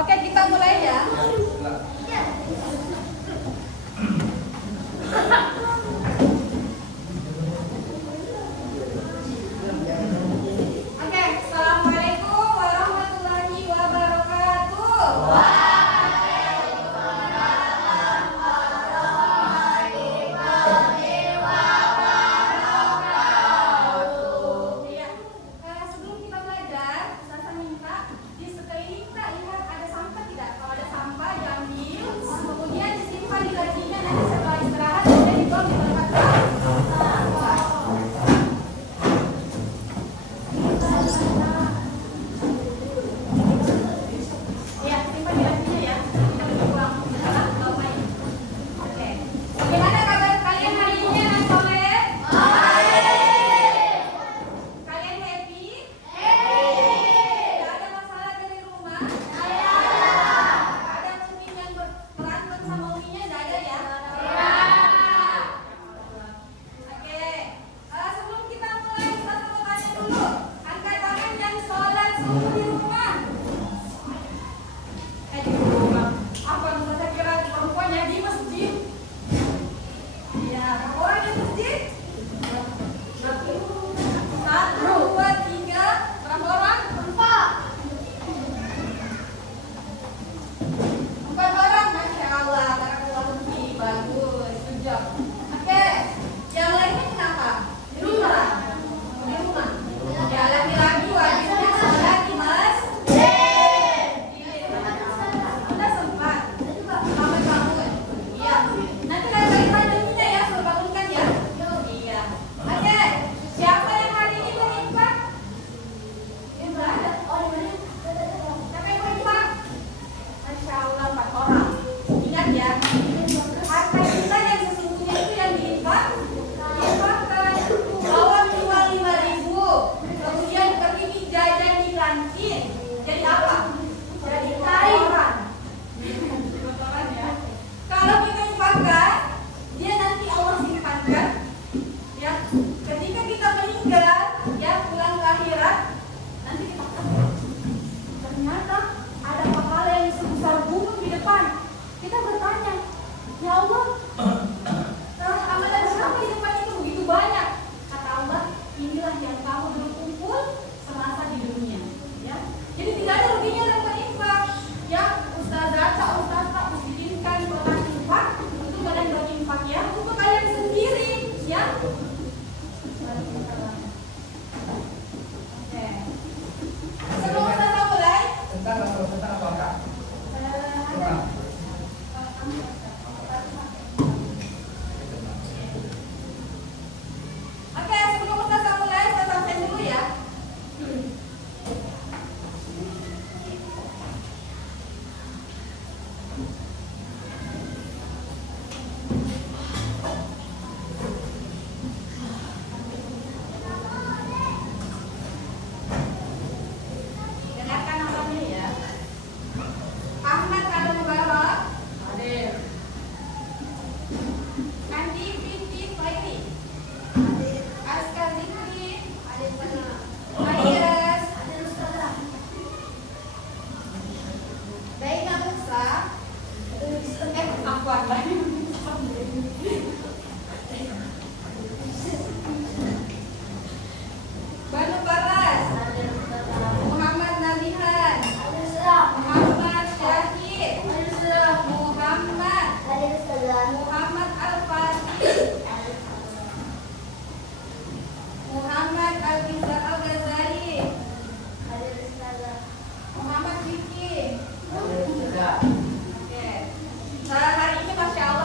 Oke, kita mulai ya. Oke, assalamualaikum warahmatullahi wabarakatuh. Iya. Sebelum kita belajar, saya minta di sekeliling kita lihat ada sampah tidak? Kalau ada sampah diambil, kemudian disimpan di lacinya, nanti setelah istirahat kemudian dibuang di tempat sampah. Ya, simpan di lacinya ya. Kita dibuang setelah bapaknya. Oke. Bagaimana kabar kalian hari ini, anak soleh? Kalian happy? Gak ada masalah dari rumah? Ada mungkin yang berantem sama uminya? Gak ada ya? Oke. Sebelum kita mulai, saya mau tanya dulu. Angkat tangan yang sholat subuh di rumah. Di rumah. Apa saya kira perempuannya di masjid? Iya, berapa orang di masjid? Satu, dua, tiga. Berapa orang? Empat orang. Masya Allah, barakallahu fiik. Bagus, good job. Oke, yang lainnya kenapa? Di rumah. Di rumah. Ya, laki-laki wajibnya sholat di masjid. Udah sempat. Selamat bangun. Iya. Nanti kali-kali pandeminya ya, suruh bangunkan ya. Iya. Oke, siapa yang hari ini berinfak? Siapa yang berinfak? Masya Allah, 4 orang. Ingat ya, harta kita yang sesungguhnya itu yang diinfakkan. Bawa jual 5.000, kemudian pergi jajan di kantin. Jadi apa? Jadi kotoran. Kotoran ya. Kalau kita infakkan, dia nanti Allah simpankan. Ya, ketika kita meninggal, ya pulang ke akhirat, nanti kita ternyata ada pahala yang sebesar gunung di depan. Kita bertanya, ya Allah, amalan siapa di depan itu begitu banyak? Kata Allah, inilah yang kamu berkumpul semasa di dunia. Ya, jadi tidak ada ruginya dalam berinfak. Ya, ustazah, mesti dikirimkan kotak infak untuk kalian berinfak ya, untuk kalian sendiri. Ya. Oke. Sebelum kita mulai, Tentang apakah? ada Oke, sebelum kita mulai, saya sampaikan dulu ya. Dengarkan namanya ya. Ahmad Adam Mubarak, hadir. Andi binti Khairi, hadir. Askar Zikri, hadir sana. Airas, hadir ustazah. Daina Musa, Afwan lagi. Banu Baras, Muhammad Nabihan, Muhammad Syahid, Muhammad Al-Fatih, Muhammad Al-Ghazali, Muhammad Vicky. Oke. Hari ini Masya Allah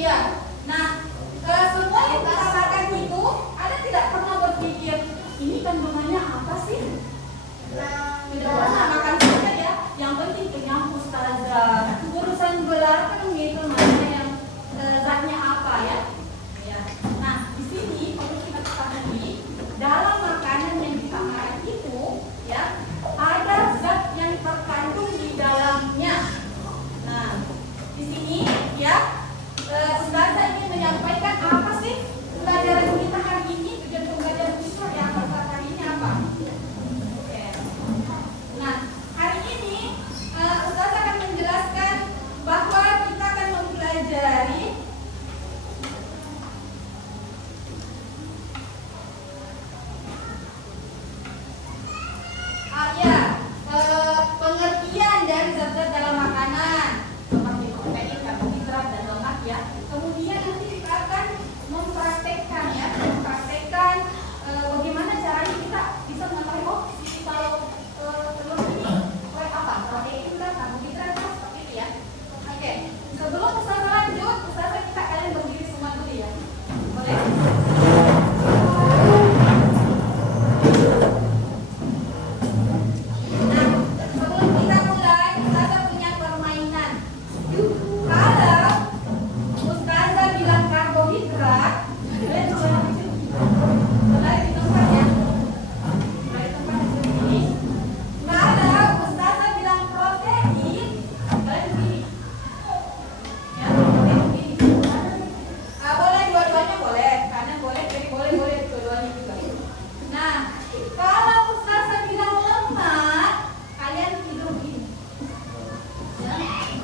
Iya. Nah, semua yang kita makan itu, ada tidak pernah berpikir ini kandungannya apa sih? Tidak pernah, makan saja ya. Yang penting kenyang ustazah. Urusan gelar kan gitu, mana yang zatnya apa ya? Ya. Nah, di sini perlu kita ketahui dalam makanan yang kita makan itu, ya, ada zat yang terkandung di dalamnya. Nah, di sini ya, ustazah ingin menyampaikan apa sih pelajaran kita hari ini, tujuan pembelajaran kita yang hari ini apa? Oke. Nah, hari ini ustazah akan menjelaskan bahwa kita akan mempelajari pengertian dari zat-zat dalam makanan seperti protein, karbohidrat, dan lemak ya. Kemudian nanti kita akan mempraktekkan ya, bagaimana caranya kita bisa mengetahui oh kalau telur ini apa, protein dan karbohidrat seperti itu ya. Oke, sebelum ustazah lanjut, ustazah kita kalian berdiri semua dulu ya. Boleh? Sebelum kita mulai, ustazah punya permainan. Kalau ustazah bilang karbohidrat, kalian mulai di tempat ya. Mulai di tempat begini. Kalau ustazah bilang protein, kalian begini. Ya, kalian begini. Boleh dua-duanya boleh, kanan boleh, kiri boleh dua-duanya juga. Nah, kalau ustazah bilang lemak, kalian tidur begini. Ya.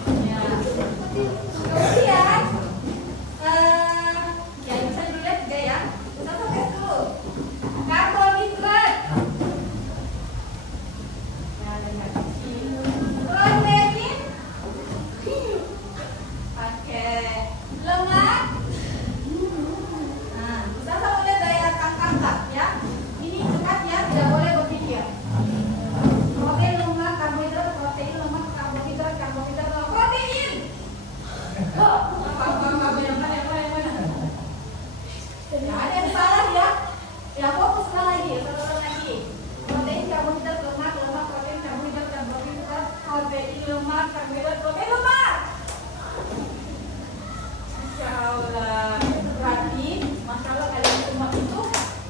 Kemudian ya bisa dilihat juga ya. Ustazah tes dulu. Karbohidrat. Ya, dengar. Protein. Oke. Lemak. Nah, ustazah boleh daya tangkap ya. Ini cepat ya, tidak boleh berpikir. Protein, lemak, karbohidrat, protein, lemak, karbohidrat, lemak, protein. Apa yang mana? Ya, ada yang salah ya. Ya, fokus lagi, ulang lagi. Protein, karbohidrat, lemak, protein, karbohidrat, protein, lemak, karbohidrat, protein, lemak. Masya Allah. Berarti, Masya Allah kalian semua itu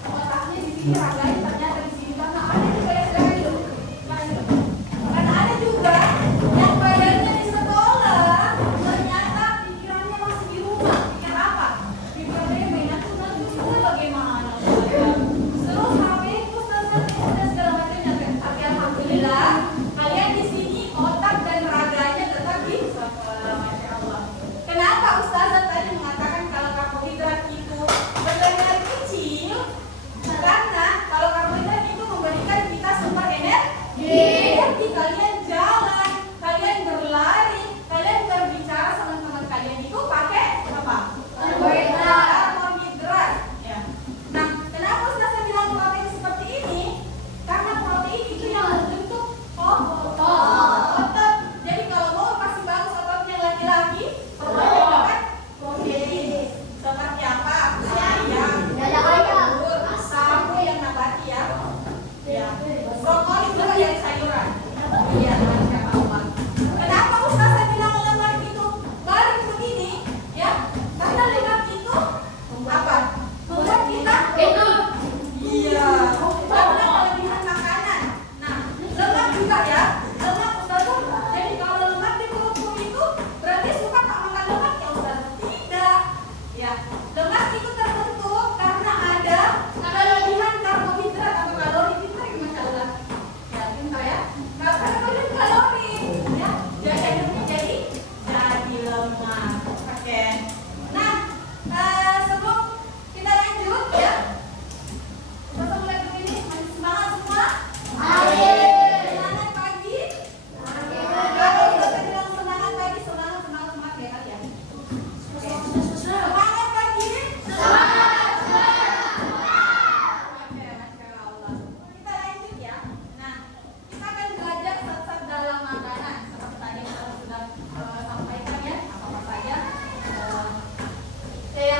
otaknya di sini, raganya ternyata di sini. Karena ada juga yang silakan dulu. Karena ada juga yang badannya di sekolah, ternyata pikirannya masih di rumah. Pikir apa? Pikirannya mainan tuh nanti sekolah bagaimana? Terus HP itu dan segala macamnya. Tapi alhamdulillah kalian di sini otak dan raganya tetap di sekolah. Masya Allah. Kenapa ustazah tadi mengatakan kalau karbohidrat itu benar-benar kecil? Karena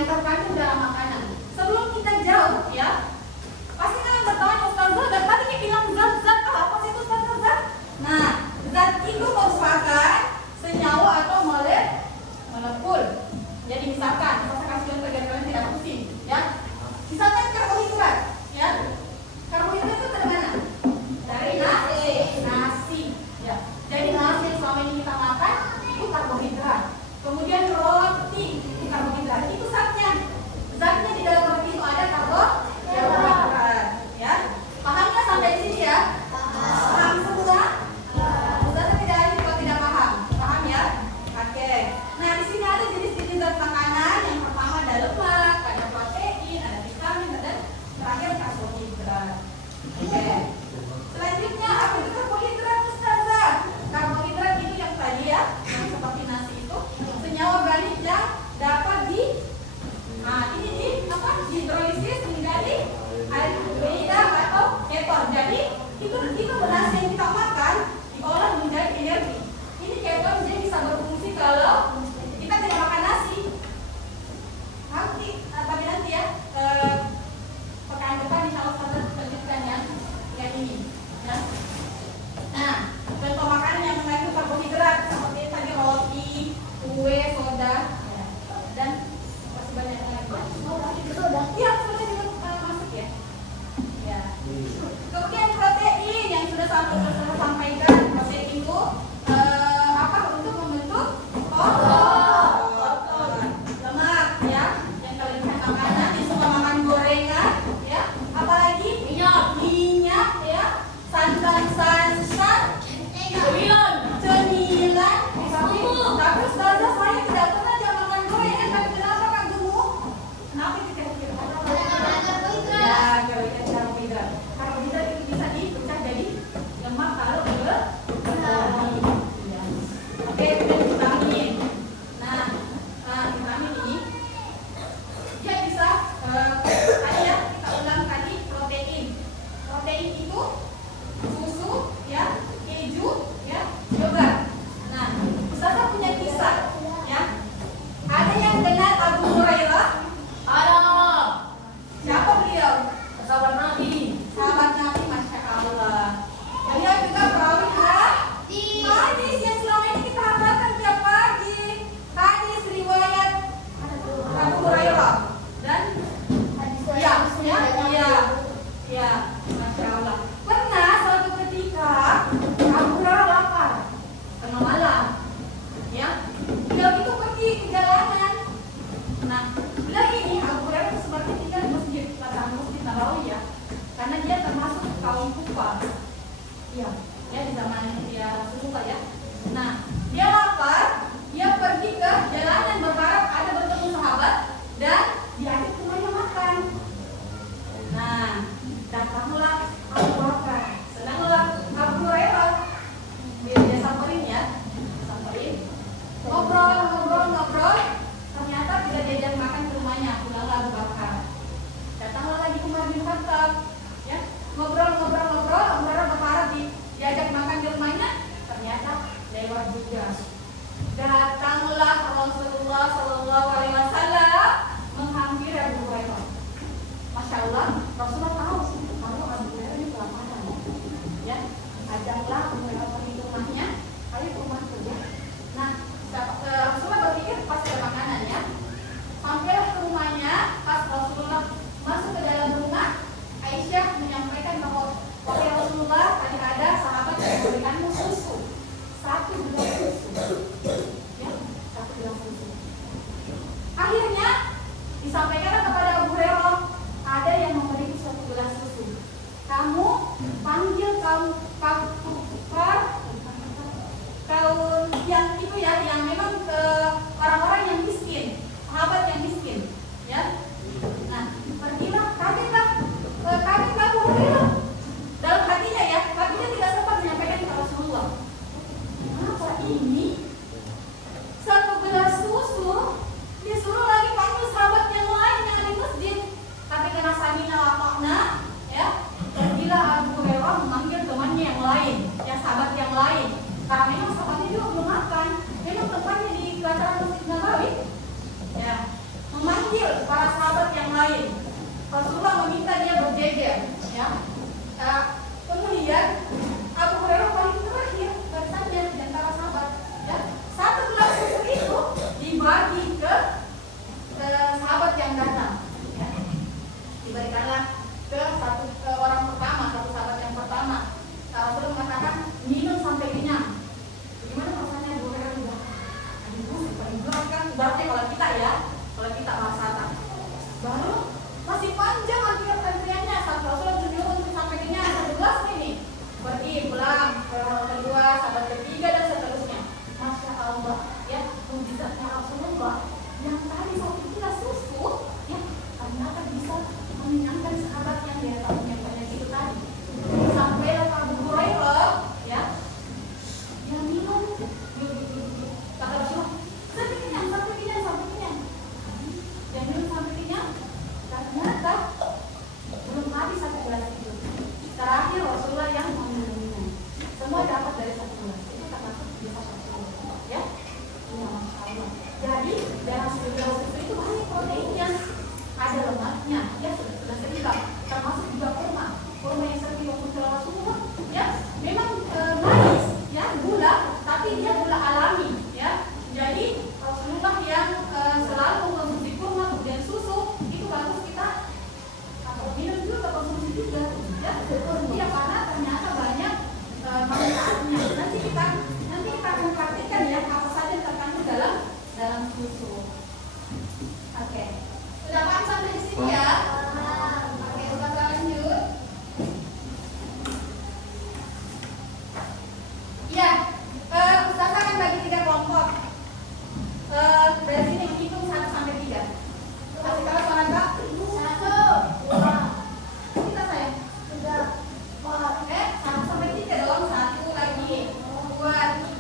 mengantarkan dalam makanan. Sebelum kita jauh ya, pasti kalian bertanya, Ustazah, dan tadi kita bilang zat-zat, apa sih itu zat-zat? Nah, zat itu merupakan senyawa atau molekul. Jadi misalkan kasih contoh biar kalian tidak pusing, ya. Misalkan karbohidrat, ya. Karbohidrat itu dari mana? Dari nasi, ya. Jadi nasi yang selama ini kita makan itu karbohidrat. Kemudian roti itu karbohidrat, itu zatnya. Zatnya di dalam roti itu ada karbohidrat, ya. Pahamnya sampai di sini ya? Paham semua? Ustazah tidak lagi kalau tidak paham. Paham ya? Oke. Nah, di sini ada jenis-jenis zat makanan. Yang pertama ada lemak, ada protein, ada vitamin, dan terakhir karbohidrat. Oke. Selanjutnya apa itu karbohidrat, Ustazah? Karbohidrat itu yang tadi ya, yang seperti nasi itu senyawa organik yang dapat hidrolisis menjadi aldehyda atau keton. Jadi itu beras yang kita makan diolah menjadi energi. Ini keton dia bisa berfungsi kalau kita tidak makan nasi. Nanti ya pekan depan insya Allah kita lanjutkan yang ini. Ya. Nah, contoh makanan yang mengandung karbohidrat seperti tadi roti, kue, soda, dan masih banyak lagi. Iya, soda juga masuk ya. Ya. Kemudian protein yang sudah saya sampaikan, protein itu apa untuk membentuk otot. Lemak ya, yang kalian bisa makanan, yang suka makan gorengan, ya. Apalagi minyak ya, santan, cemilan. Tapi Ustazah saya tidak pernah makan gorengan, tapi kenapa Kak gemuk? Kenapa itu kira-kira? Ya, karbohidrat. Karbohidrat itu bisa dipecah jadi lemak kalau berlebihan. Ya. Oke, kemudian vitamin. Nah, vitamin ini dia bisa tadi ya kita ulang tadi protein. Protein itu susu, ya, keju, ya, yogurt. Nah, Ustazah punya kisah, ya. Ada yang kenal Abu Hurairah? Ada. Siapa beliau? Sahabat Nabi. Sahabat Nabi, masya Allah. Beliau juga perawi hadis yang selama ini kita hafalkan tiap pagi. Hadis riwayat Abu Hurairah dan ya, masya Allah. Pernah suatu ketika Abu Hurairah lapar tengah malam, ya. Beliau itu pergi ke jalanan. Nah, beliau ini Abu Hurairah itu seperti tinggal di masjid Nabawi ya, karena dia termasuk kaum kufar. Ya, di zaman dia Rasulullah ya. Nah, dia lapar, dia pergi ke jalanan berharap ada bertemu sahabat dan diajak ke rumahnya makan. Nah, datanglah Abu Bakar, senanglah Abu Hurairah. Dia samperin ya, ngobrol. Ternyata tidak diajak makan ke rumahnya, pulanglah Abu Bakar. Datanglah lagi Umar bin Khattab, ya, ngobrol. Abu Hurairah berharap diajak makan di rumahnya, ternyata lewat juga. Datanglah Rasulullah Shallallahu Alaihi Wasallam menghampiri Abu Hurairah. Masya Allah, Rasulullah tahu kalau Abu Hurairah ini kelaparan, ya. Ajaklah Abu Hurairah pergi ke rumahnya, ayo ke rumah kerja. Nah, Rasulullah berpikir pasti ada makanan ya. Sampailah ke rumahnya, pas Rasulullah masuk ke dalam rumah, Aisyah menyampaikan bahwa wahai Rasulullah, tadi ada sahabat yang memberikanmu susu, 1 gelas susu, ya, 1 gelas susu. Akhirnya disampaikan kepada Abu Hurairah, ada yang memberiku 1 gelas susu. Kamu panggil kaum yang itu ya, yang memang orang-orang yang miskin, sahabat yang miskin, ya. Nah, pergilah, kagetlah Abu Hurairah dalam hatinya ya, tapi dia tidak sempat menyampaikan kepada Rasulullah. Kenapa ini 1 gelas susu disuruh lagi panggil sahabat yang lainnya? bermain. Rasulullah meminta dia berjejer, ya. Kemudian Abu Hurairah paling terakhir barisannya di antara sahabat, ya. Satu gelas susu itu dibagi ke sahabat yang datang, ya. Diberikanlah ke orang pertama, satu sahabat yang pertama. Rasulullah mengatakan minum sampai kenyang. Gimana rasanya Abu Hurairah juga? Aduh, paling berat kan. Berarti kalau kita ya, kalau kita masakan baru masih panjang antriannya. Sampai Rasulullah menyuruh untuk sampai kenyang 11 ini. Pergi pulang ke orang kedua, sahabat ketiga dan seterusnya. Masya Allah, ya, mujizatnya Rasulullah yang tadi satu gelas susu, ya, ternyata bisa mengenyangkan sahabat yang dia tahu yang banyak itu tadi. Sampai Abu Hurairah, ya, dia minum, kata Rasulullah, sampai kenyang. Dia minum sampai kenyang. Ternyata belum habis satu gelas itu. Terakhir Rasulullah yang meminumnya. Semua dapat dari satu gelas. Itu termasuk bisa Rasulullah, ya. Ya, Masya Allah. Jadi dalam satu gelas susu itu banyak proteinnya, ada lemaknya, ya, sudah cerita. Termasuk juga kurma yang sering dikonsumsi oleh Rasulullah, ya. Memang manis, ya, gula, tapi dia gula alami, ya. Jadi Rasulullah yang selalu mengonsumsi kurma dan susu itu bagus kita minum juga, konsumsi juga, ya. Iya, karena ternyata banyak manfaatnya. Nanti kita akan praktikkan ya apa saja yang terkandung dalam susu. Oke, sudah paham sampai di sini ya? Oke, kita lanjut. Ya, Ustaz akan bagi 3 kelompok. Dari sini menghitung 1 sampai 3. Kasih tahu suara Kak. 1, 2. Kita saya. 3, 4. 1 sampai 3 dong. 1 lagi. 2,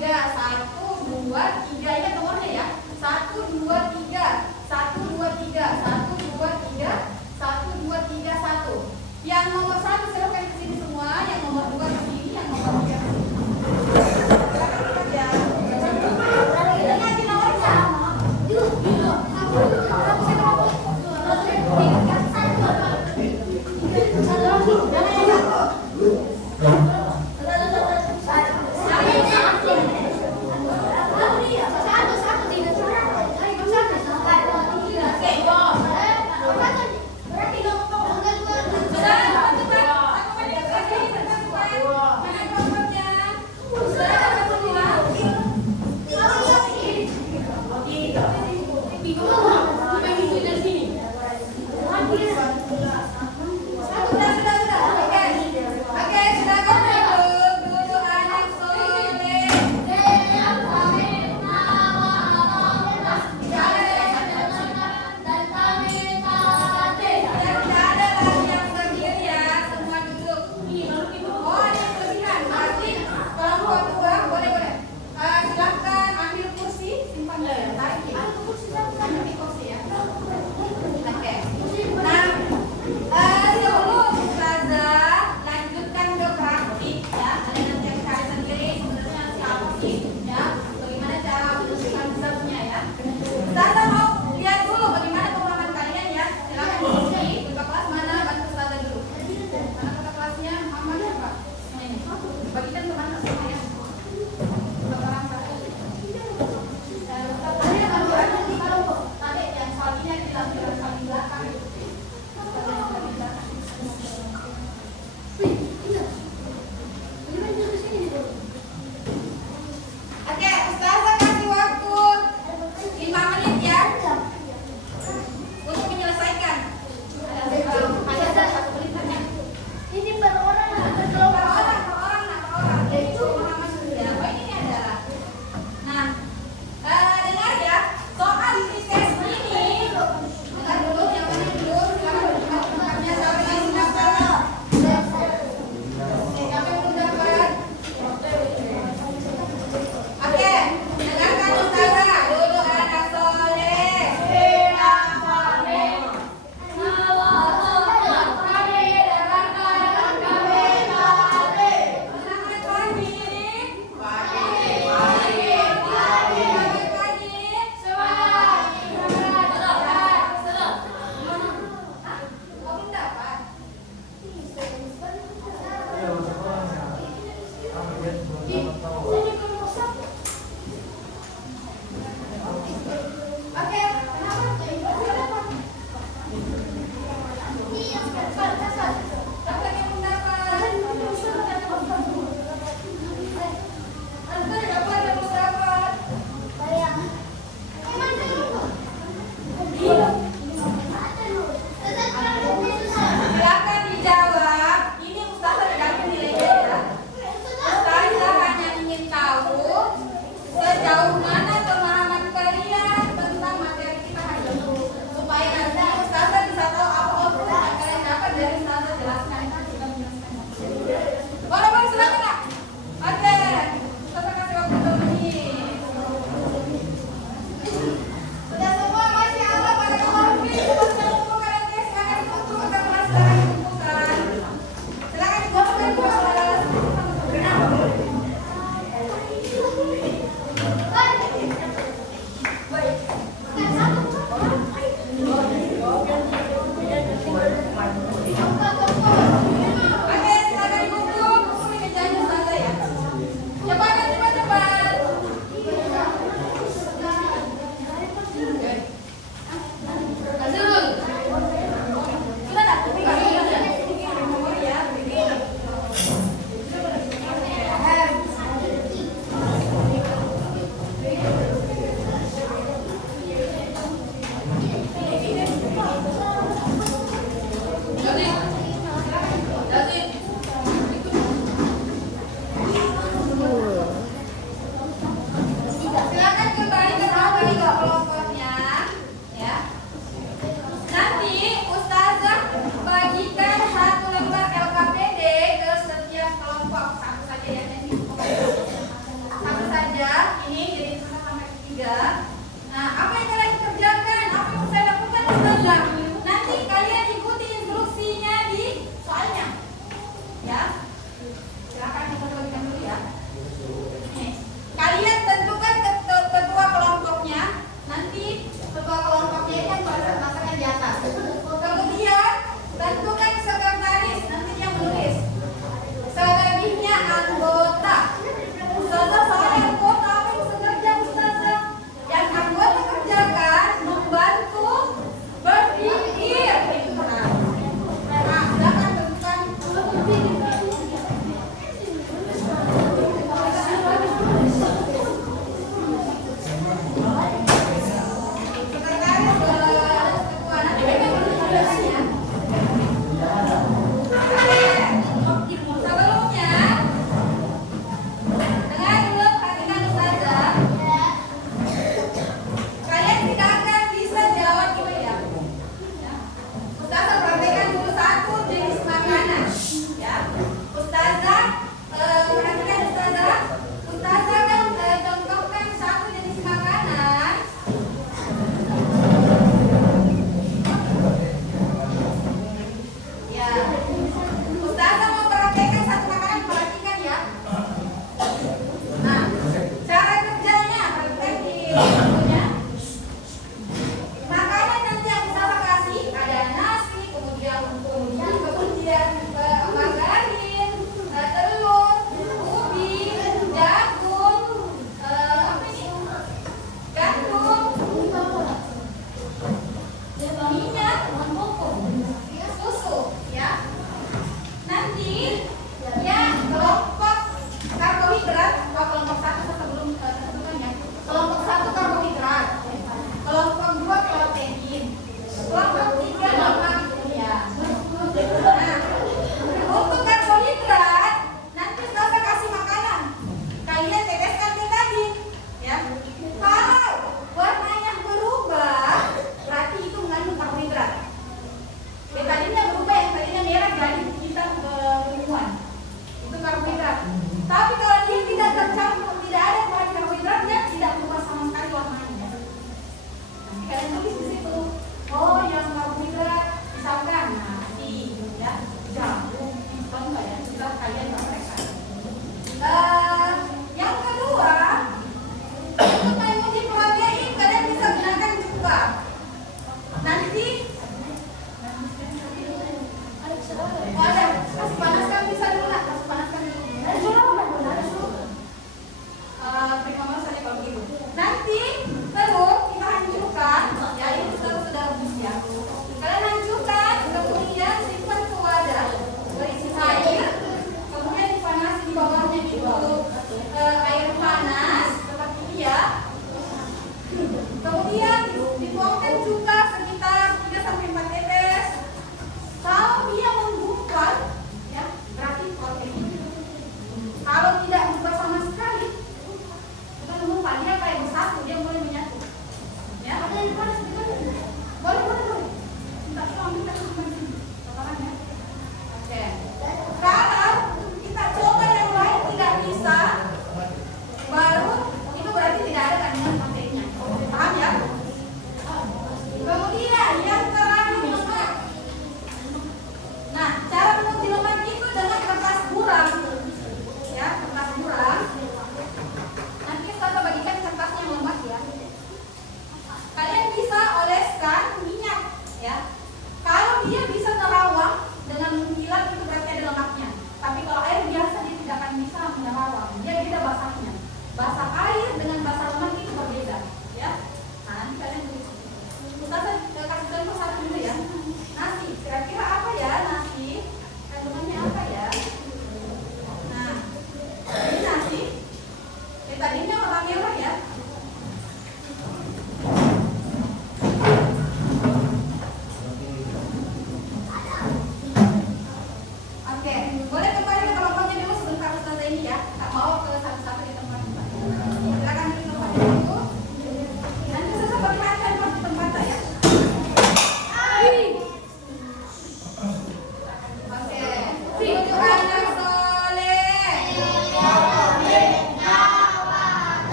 3. 1, 2, 3. Ingat nomornya ya. 1, 2, 3. 1, 2, 3. 1, 2, 3. 1, 2, 3, 1. Yang nomor 1 silakan ke sini semua. Yang nomor 2 ke sini. Yang nomor 3 ke sini. Bingung.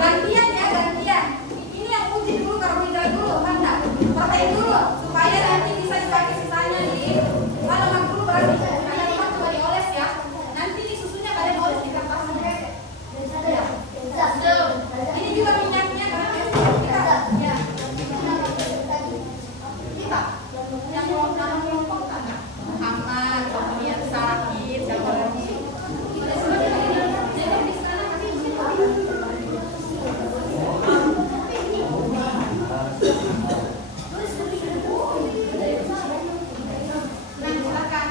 Gantian ya, gantian. Ini yang uji dulu, karbohidrat dulu, mana? Protein dulu, supaya nanti bisa dipakai sisanya nih. Kalau lemak dulu berarti ada lemak coba dioles ya. Nanti nih susunya kalian oles di kertas. Ya. Ini juga minyaknya karena kita ya. Kita yang mau nanam kelompok kan? Muhammad, kemudian sakit, siapa lagi? Kita jadi di sana masih nah, silakan.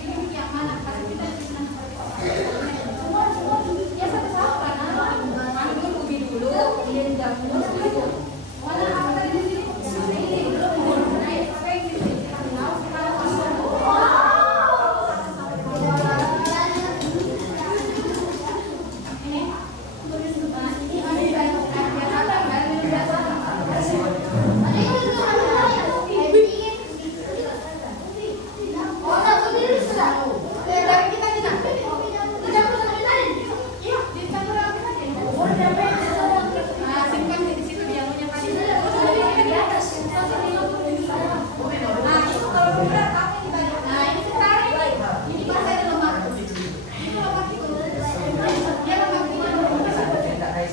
Ini yang mana? Kasih kita di sana seperti apa? Ya satu-satu kan? Ambil ubi dulu, kemudian jamur dulu. Mana apa tadi di sini? Ini dulu. Nah, ini apa yang di sini? Tahu sekarang masuk. Ini. Nah, ini ada kan? Biasa. Dari kita di sana. Iya, di campur sama kita deh. Nah, simpan di situ dianunya tadi. Nah, itu kalau udah kamu ditarik. Nah, ini ditarik. Ini masih ada lemak. Itu lemak itu. Dia lemak ini. Dari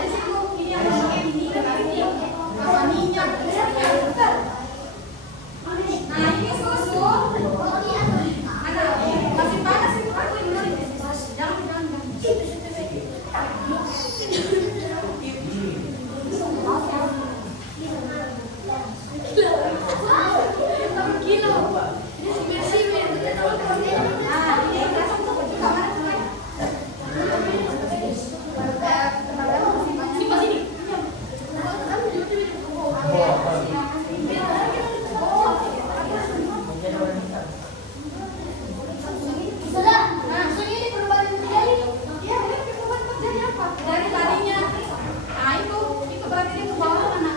situ ini yang lemak ini sama minyak. Nah, ini susu. Ada masih panas itu aku ini. Jangan. Kilo. Nah, ini langsung tuh juga mana semua. Simpan sini. Dari tadinya, nah itu berarti dia berubah warna.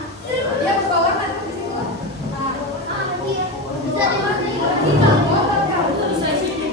Dia berubah warna di situ. Nah, bisa di sini.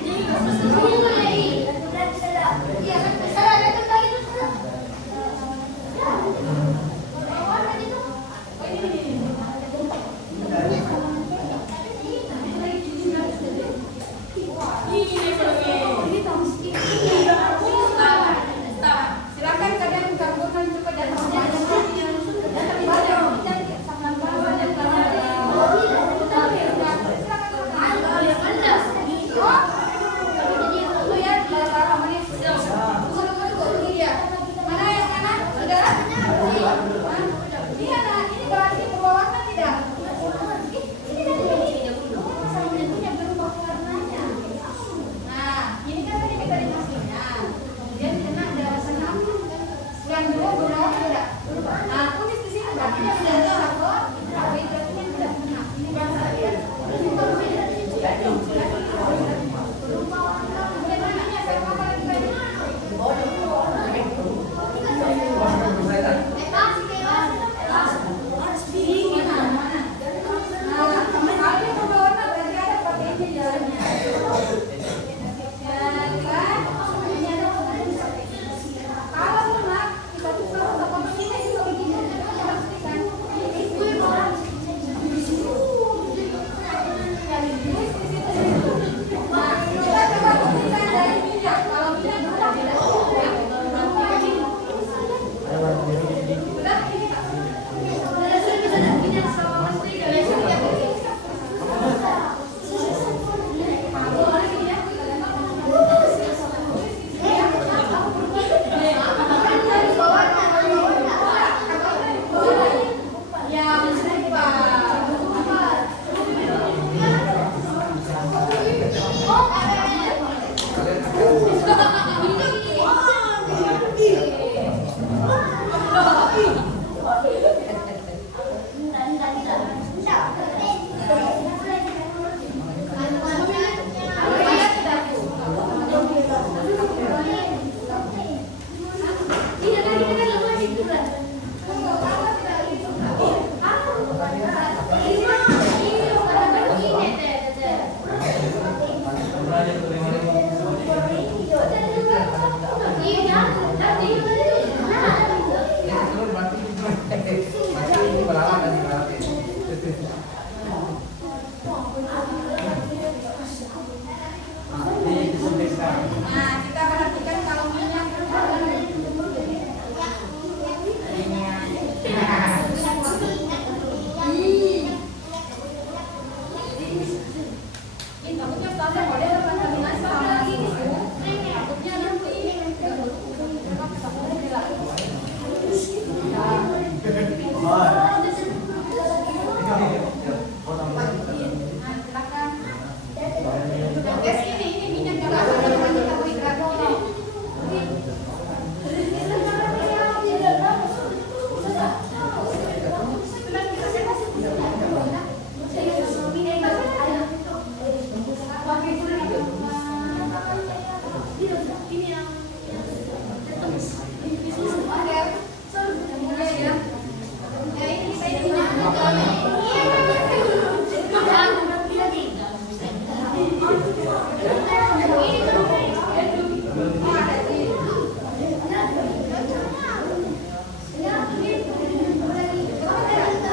Oh, ada sih.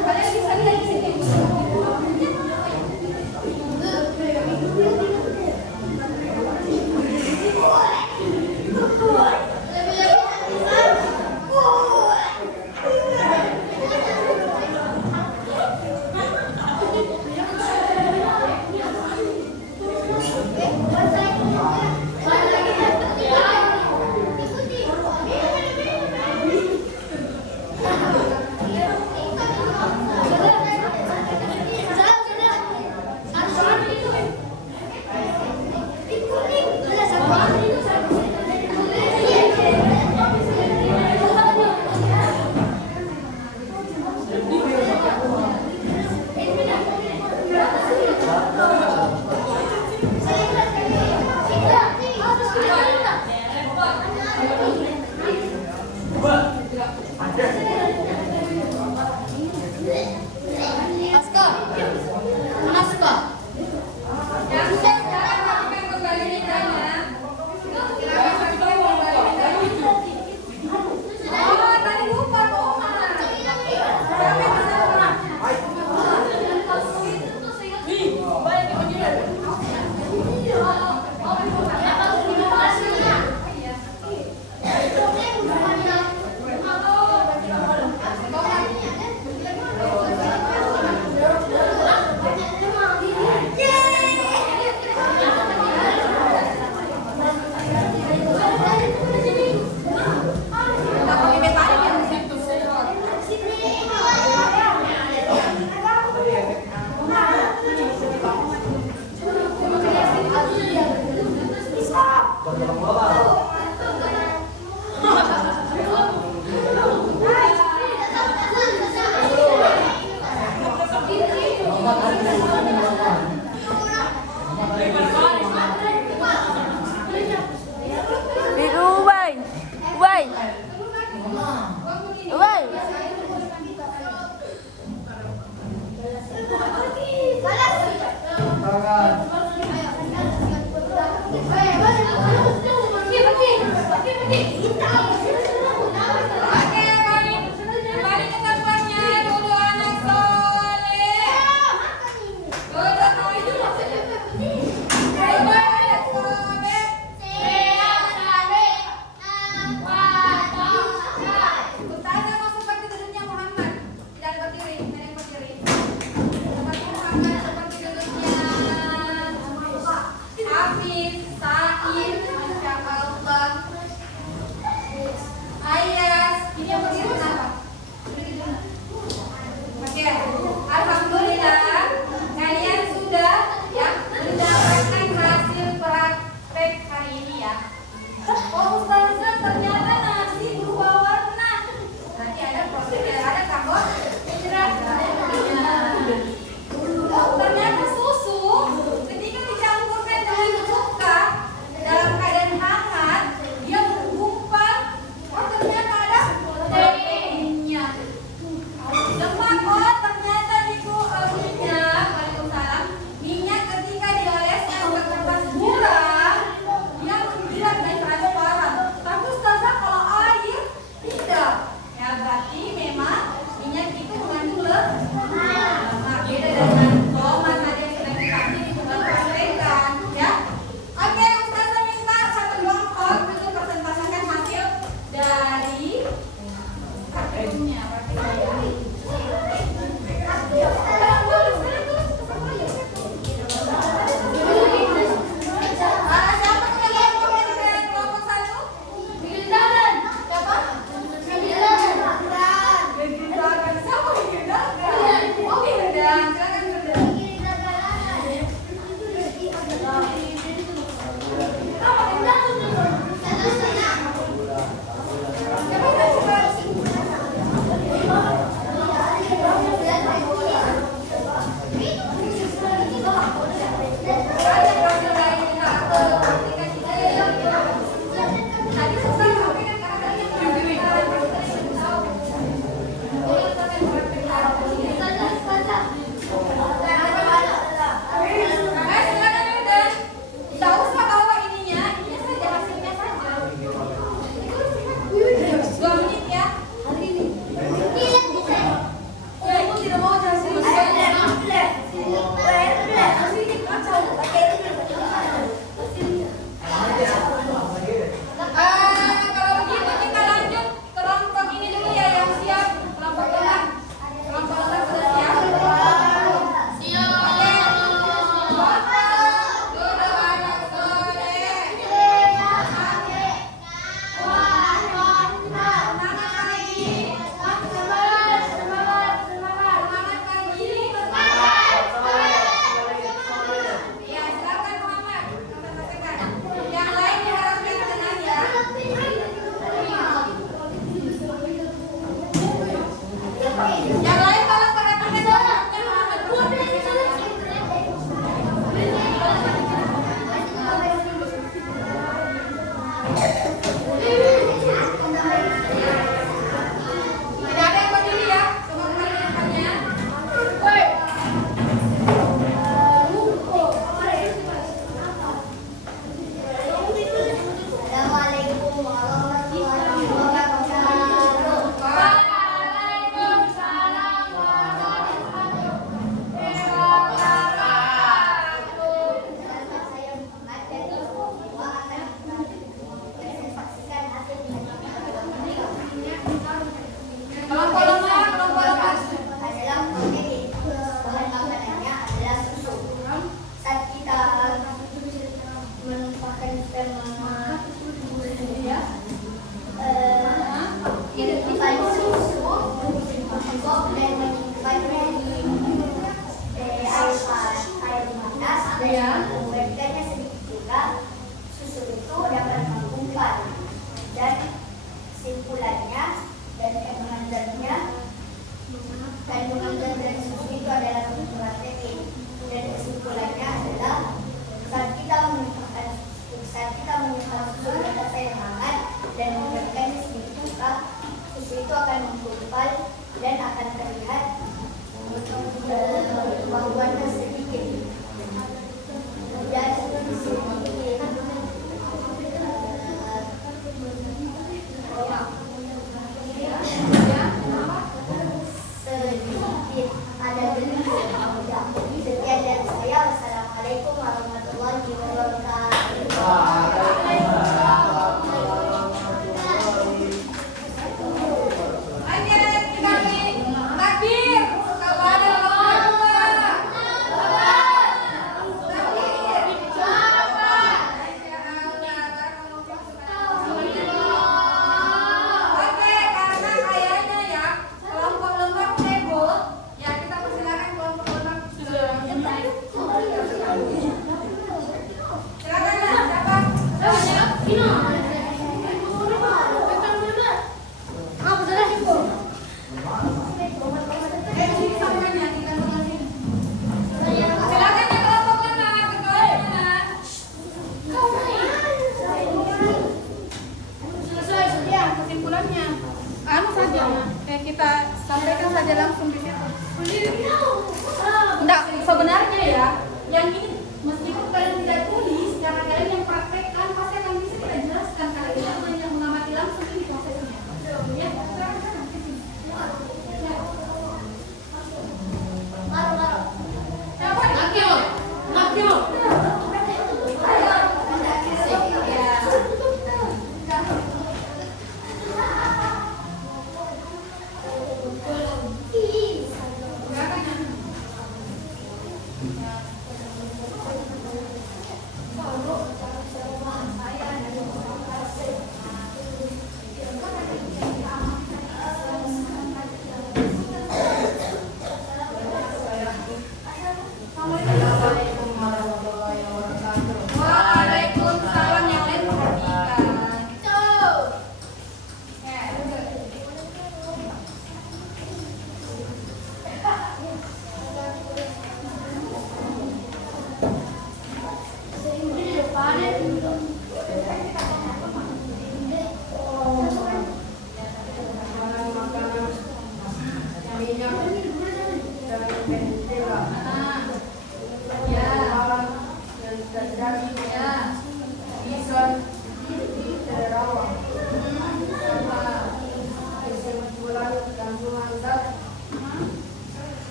Kalian bisa lihat di sini.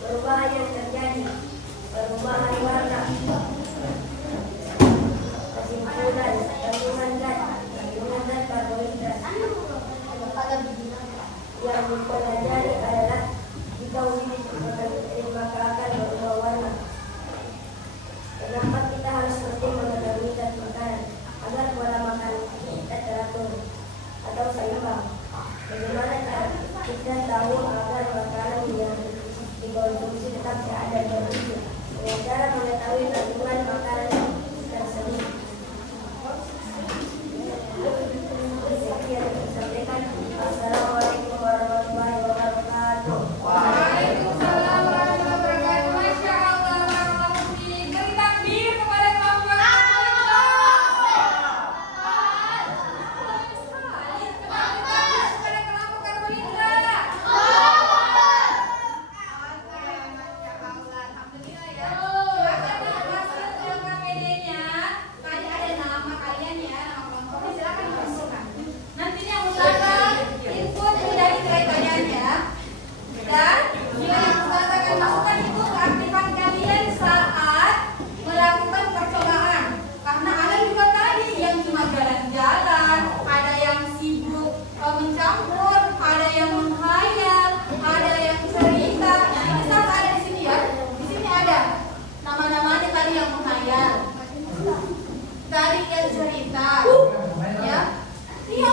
perubahan yang terjadi, perubahan warna, kesimpulan, kandungan zat karbohidrat. Yang dipelajari adalah jika wujud maka akan berubah warna. Kenapa kita harus penting mengetahui zat makanan agar pola makan kita teratur atau seimbang? Bagaimana cara kita tahu agar makanan yang dikonsumsi tetap sehat dan bergizi? Dengan cara mengetahui kandungan makanan tersebut. Sekian yang disampaikan. Assalamualaikum warahmatullahi wabarakatuh. Waalaikumsalam warahmatullahi wabarakatuh. Masya Allah, barakallahu fiik. Beri takbir kepada kelompok karbohidrat. Alhamdulillah ya. Silakan masuk ke KPD-nya. Tadi ada nama kalian ya, nama kelompoknya. Silakan dimasukkan. Nanti yang Ustazah input dari pertanyaannya. Dan jika yang Ustazah akan masukkan itu keaktifan kalian saat melakukan percobaan. Karena ada juga tadi yang cuma jalan-jalan, ada yang sibuk mencampur, ada yang menghayal, ada yang cerita. Nah, ini Ustazah ada di sini ya. Di sini ada nama-namanya tadi yang menghayal, tadi yang cerita, ya. Iya,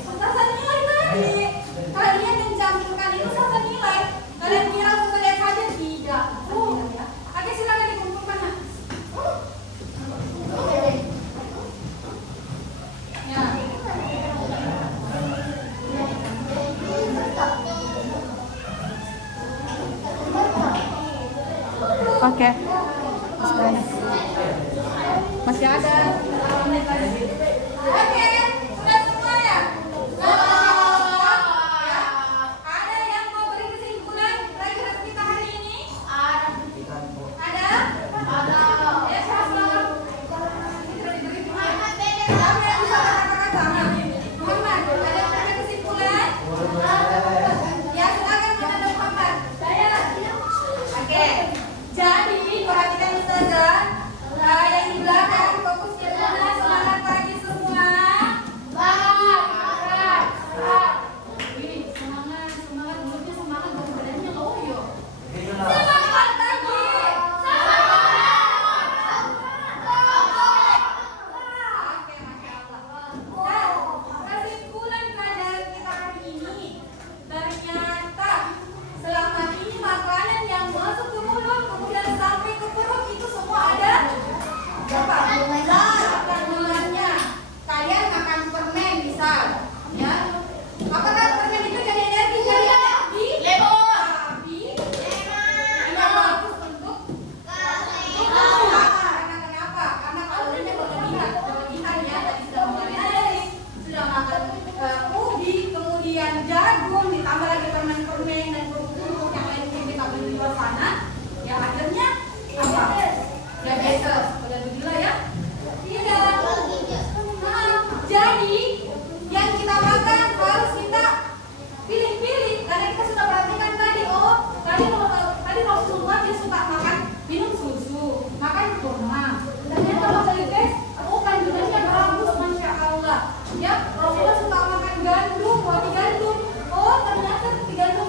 Ustazah nilai tadi. Kalian yang mencampurkan itu Ustazah nilai. Kalian kira Ustazah lihat saja? Tidak. Ya. Oke, silakan dikumpulkan. Ya. Oke. Masih ada 8 menit lagi. Oke, sudah semua ya? Ya. Ada yang mau beri kesimpulan pelajaran kita hari ini? Ada? Ya, siapa? Siapa yang bisa kata-kata? Muhammad, ada yang beri kesimpulan? Ya, silakan kepada Muhammad. Saya. Oke. Jadi, perhatikan Ustazah. Yang di belakang fokus ke mana? Semangat pagi semua. Ini semangat, mulutnya semangat, badannya loyo. Semangat pagi. Oke, Masya Allah. Nah, kesimpulan pelajaran kita hari ini, ternyata selama ini makanan yang masuk ke mulut kemudian sampai ke perut itu semua ada kandungannya. Kalian makan permen misal, ya. Apakah permen itu jadi energi? Tapi tidak bagus untuk karena kenapa? Karena kalorinya berlebihan ya. Tadi sudah makan nasi, sudah makan ubi, kemudian jagung, ditambah lagi permen-permen dan kerupuk yang lain yang kita beli di luar sana. Ya akhirnya apa? Diabetes, udah begila ya? Tidak. Jadi yang kita makan harus kita pilih-pilih karena kita sudah perhatikan tadi. Oh, tadi Rasulullah dia suka makan minum susu, makan kurma. Ternyata pas tes, oh kandungannya bagus, Masya Allah. Ya, Rasulullah suka makan gandum, roti gandum. Oh, ternyata roti gandum